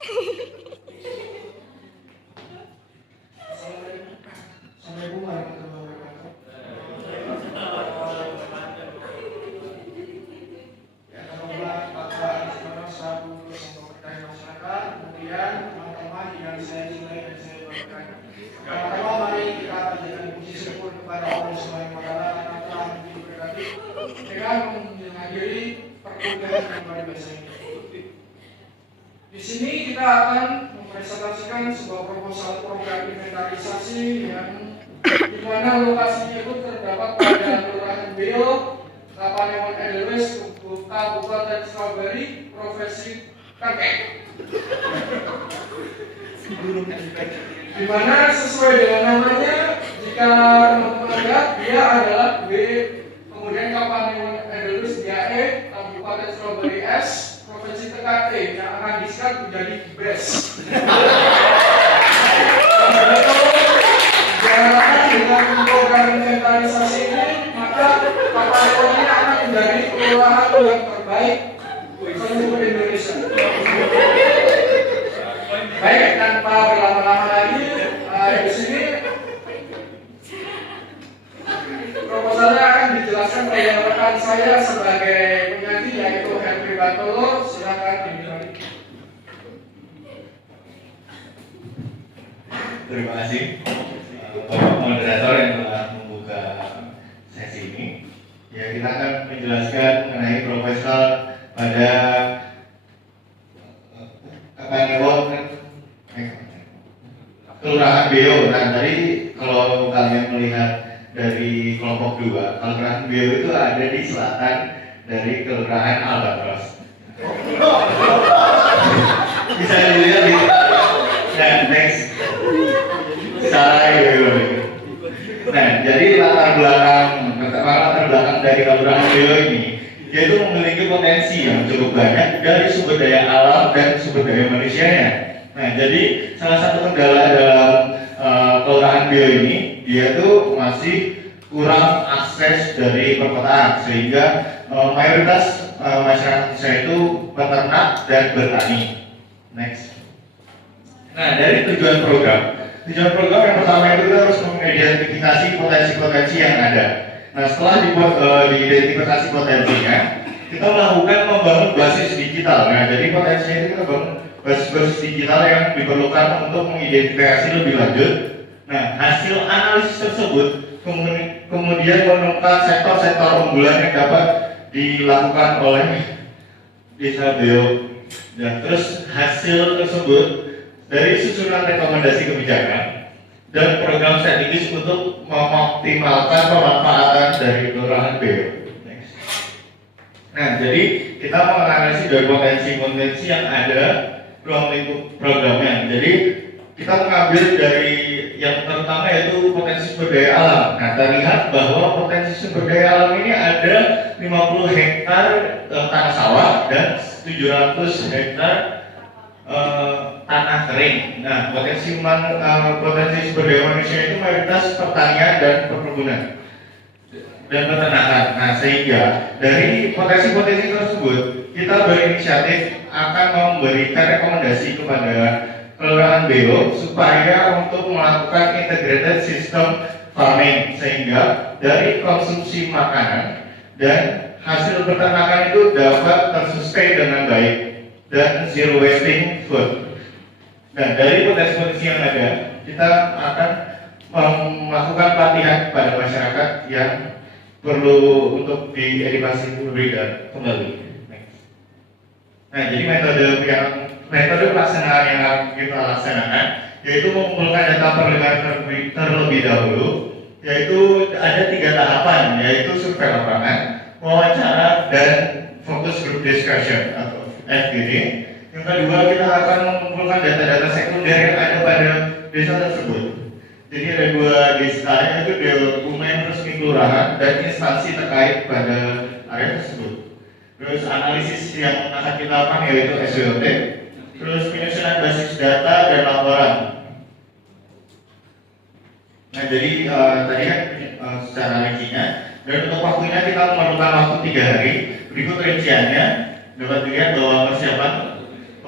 Assalamualaikum warahmatullahi wabarakatuh. Ya, teman-teman, Bapak Ismail selaku Sekretariat Masyarakat, kemudian teman-teman yang saya cintai dan saya banggakan. Pertama, mari kita panjatkan puji syukur kepada Allah Subhanahu wa Ta'ala karena telah diberkati dengan menghadiri perkuliahan yang luar biasa ini. Di sini kita akan mempresentasikan sebuah proposal program inventarisasi yang di mana lokasinya itu terdapat pada Kelurahan Beo, Kapanewon Edelweiss, Kabupaten Strawberry, Provinsi Klaten. Di mana sesuai dengan namanya, jika teman-teman lihat dia adalah B, kemudian Kapanewon Edelweiss dia E, Kabupaten Strawberry S, Provinsi Klaten yang akan diskat menjadi BES. Dengan program inventarisasi ini, maka Kapanewon ini akan menjadi kelurahan yang terbaik seluruh Indonesia. Baik, tanpa berlama-lama lagi, di sini proposalnya akan dijelaskan oleh rekan saya sebagai penyanyi yaitu Henry Batolo. Silakan dimulai. Terima kasih Bapak moderator yang telah membuka sesi ini. Ya, kita akan menjelaskan mengenai proposal pada Kapanewon Kelurahan Beo. Nah, tadi kalau kalian melihat dari kelompok 2, Kelurahan Beo itu ada di selatan dari Kelurahan Albatros. Bisa dilihat di dan next. Nah, jadi latar belakang dari Kelurahan Beo ini, yaitu memiliki potensi yang cukup banyak dari sumber daya alam dan sumber daya manusianya. Nah, jadi salah satu kendala dalam Kelurahan Beo ini, dia tuh masih kurang akses dari perkotaan, sehingga mayoritas masyarakat saya itu peternak dan bertani. Next. Nah, dari tujuan program yang pertama itu kita harus mengidentifikasi potensi-potensi yang ada. Nah, setelah diidentifikasi potensinya, kita melakukan membangun basis digital. Nah, jadi potensinya itu kita bangun basis digital yang diperlukan untuk mengidentifikasi lebih lanjut. Nah, hasil analisis tersebut kemudian menemukan sektor-sektor unggulan yang dapat dilakukan oleh Desa Beo. Dan terus hasil tersebut dari susunan rekomendasi kebijakan dan program strategis untuk mengoptimalkan pemanfaatan dari Kelurahan Beo. Nah, jadi kita menganalisis dari potensi-potensi yang ada ruang lingkup programnya. Jadi kita mengambil dari yang pertama yaitu potensi sumber daya alam. Nah, terlihat bahwa potensi sumber daya alam ini ada 50 hektar tanah sawah dan 700 hektar tanah kering. Nah, potensi sumber daya manusia itu mayoritas pertanian dan perkebunan dan peternakan. Nah, sehingga dari potensi-potensi tersebut kita berinisiatif akan memberikan rekomendasi kepada Kelurahan Beo supaya untuk melakukan integrated system farming, sehingga dari konsumsi makanan dan hasil peternakan itu dapat tersustain dengan baik dan zero wasting food. Dan dari potensi-potensi yang ada, kita akan melakukan pelatihan kepada masyarakat yang perlu untuk diedukasi lebih dan kembali. Nah, jadi metode pelaksanaan yang akan kita laksanakan yaitu mengumpulkan data perlindungan terlebih dahulu, yaitu ada 3 tahapan, yaitu survei lapangan, wawancara, dan focus group discussion atau FGD. Yang kedua, kita akan mengumpulkan data-data sekunder yang ada pada desa tersebut. Jadi ada 2 desa, yaitu dokumen resmi kelurahan dan instansi terkait pada area tersebut. Terus analisis yang akan kita lakukan yaitu SWOT, terus penyusunan basis data dan laporan. Nah, jadi tadi kan secara rincinya, dan untuk waktunya kita memerlukan waktu 3 hari. Berikut rinciannya, dapat dilihat bahwa persiapan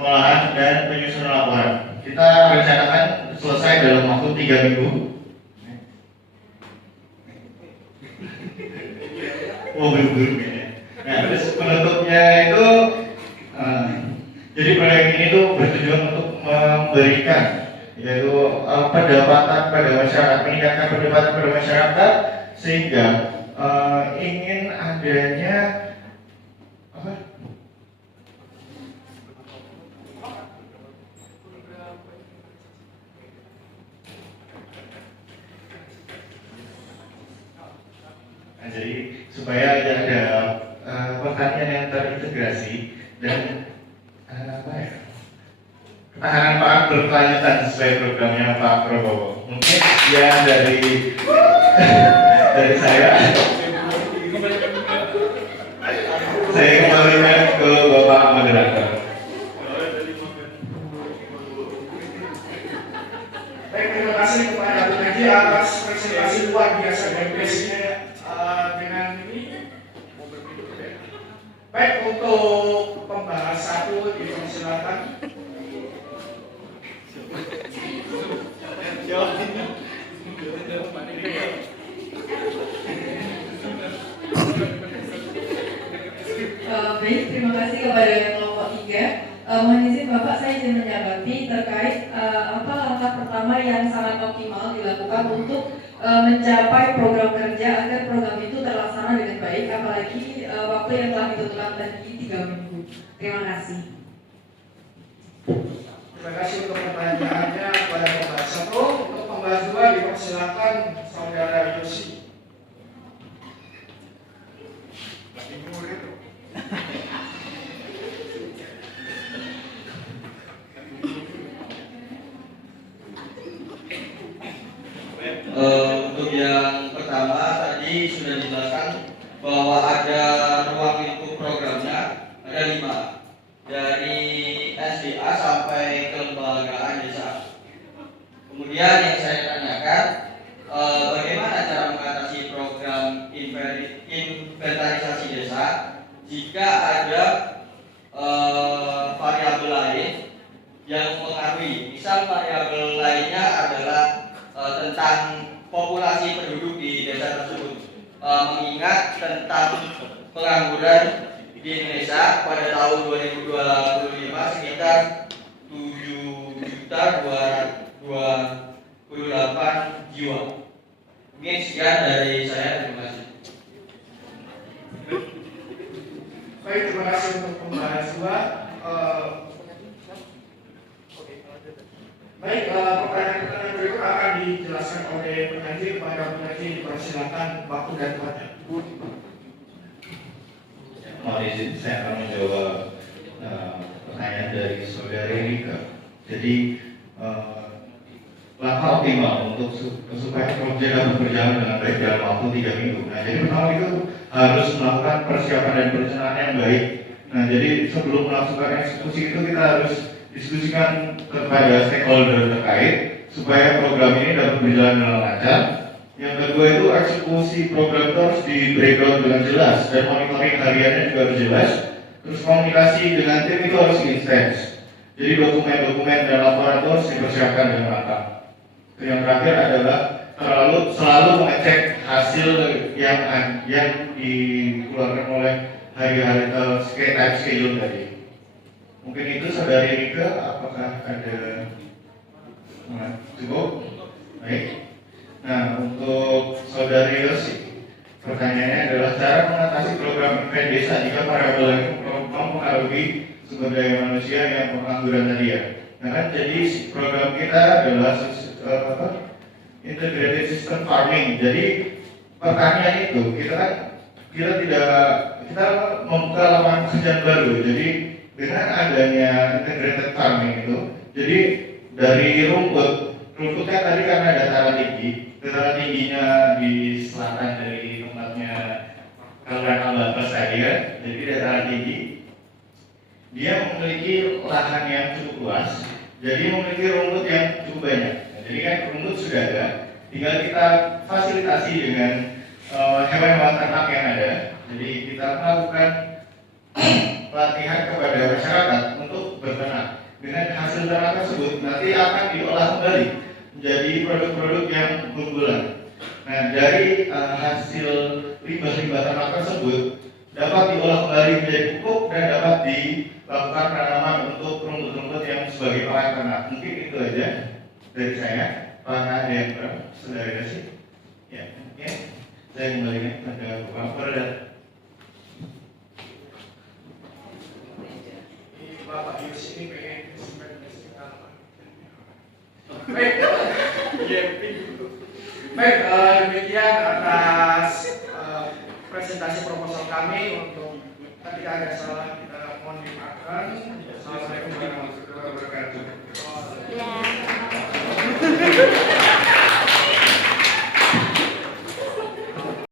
pengolahan dan penyusunan laporan. Kita rencanakan selesai dalam waktu 3 minggu. Oh, belum ya. Nah, terus penutupnya itu, jadi proyek ini tuh bertujuan untuk memberikan yaitu pendapatan pada masyarakat, meningkatkan pendapatan pada masyarakat sehingga ingin adanya apa? Nah, jadi supaya ada pertanian yang terintegrasi dan apa ya? Ketahanan pangan berkelanjutan sesuai programnya Pak Prabowo. Mungkin ya dari saya kembalikan ke Bapak Moderator. Baik, terima kasih kepada Bu Haji atas presentasi luar biasa dan basic-nya dengan ini. Baik, untuk pembahas satu dipersilakan. Baik, terima kasih kepada kelompok 3. Mohon izin Bapak, saya izin menanggapi terkait apa langkah pertama yang sangat optimal dilakukan untuk mencapai program kerja agar program itu terlaksana dengan baik, apalagi waktu yang telah ditentukan tadi 3 minggu. Terima kasih. Terima kasih untuk pertanyaannya kepada pembahas satu. Untuk pembahas dua dipersilakan Saudara Yosi. Untuk yang pertama tadi sudah dijelaskan bahwa ada ruang lingkup programnya ada 5 dari SDA sampai kelembagaan desa. Kemudian yang saya tanyakan bagaimana cara mengatasi program inventarisasi desa jika ada variabel lain yang mempengaruhi. Misal variabel lainnya adalah tentang populasi penduduk di desa tersebut, mengingat tentang pengangguran di Indonesia pada tahun 2025 sekitar 7.228 jiwa. Mungkin sekian dari saya, terima kasih. Baik, terima kasih untuk pembahas dua. Baik, pertanyaan berikut akan dijelaskan oleh penyaji kepada penyaji. Dipersilakan waktu dan tempatnya. Mohon izin saya akan menjawab pertanyaan dari Saudari Rika. Jadi langkah optimal untuk supaya proyek dapat berjalan dengan baik dalam waktu 3 minggu. Nah, jadi pertama itu harus melakukan persiapan dan perencanaan yang baik. Nah, jadi sebelum melakukan eksekusi itu kita harus diskusikan kepada stakeholder terkait supaya program ini dapat berjalan dengan lancar. Yang kedua itu eksekusi program itu harus di breakdown dengan jelas dan monitoring hariannya juga harus jelas. Terus komunikasi dengan tim itu harus intens. Jadi dokumen-dokumen dan laporan itu harus dipersiapkan dengan matang. Yang terakhir adalah selalu mengecek hasil yang dikeluarkan oleh hari-hari time schedule tadi. Mungkin itu Saudari Rika, apakah ada cukup? Baik. Nah, untuk Saudari Yosi, pertanyaannya adalah cara mengatasi program event desa jika para pelaku mempengaruhi sumber daya manusia yang pengangguran tadi ya. Nah kan, jadi program kita adalah integrated system farming. Jadi pertanian itu kita membuka lapangan pekerjaan baru. Jadi dengan adanya integrated farming itu, jadi dari rumputnya tadi karena dataran tingginya di selatan dari tempatnya Kelurahan Ambatos tadi ya, jadi dataran tinggi, dia memiliki lahan yang cukup luas, jadi memiliki rumput yang cukup banyak. Nah, jadi kan rumput sudah ada, tinggal kita fasilitasi dengan hewan-hewan ternak yang ada. Jadi kita melakukan pelatihan kepada masyarakat untuk ternak. Dengan hasil ternak tersebut nanti akan diolah kembali menjadi produk-produk yang unggulan. Nah, dari hasil limbah-limbah ternak tersebut dapat diolah kembali menjadi pupuk dan dapat dilakukan penanaman untuk rumput-rumput yang sebagai pakan ternak. Mungkin itu aja dari saya. Apakah ada yang kurang? Saudara sih? Ya, oke. Saya kembalikan pada Bapak Kapolda. Bapak Yus ini pengen baik, baik, demikian atas presentasi proposal kami. Untuk ketika ada salah kita mohon dimaafkan. Assalamualaikum warahmatullahi wabarakatuh.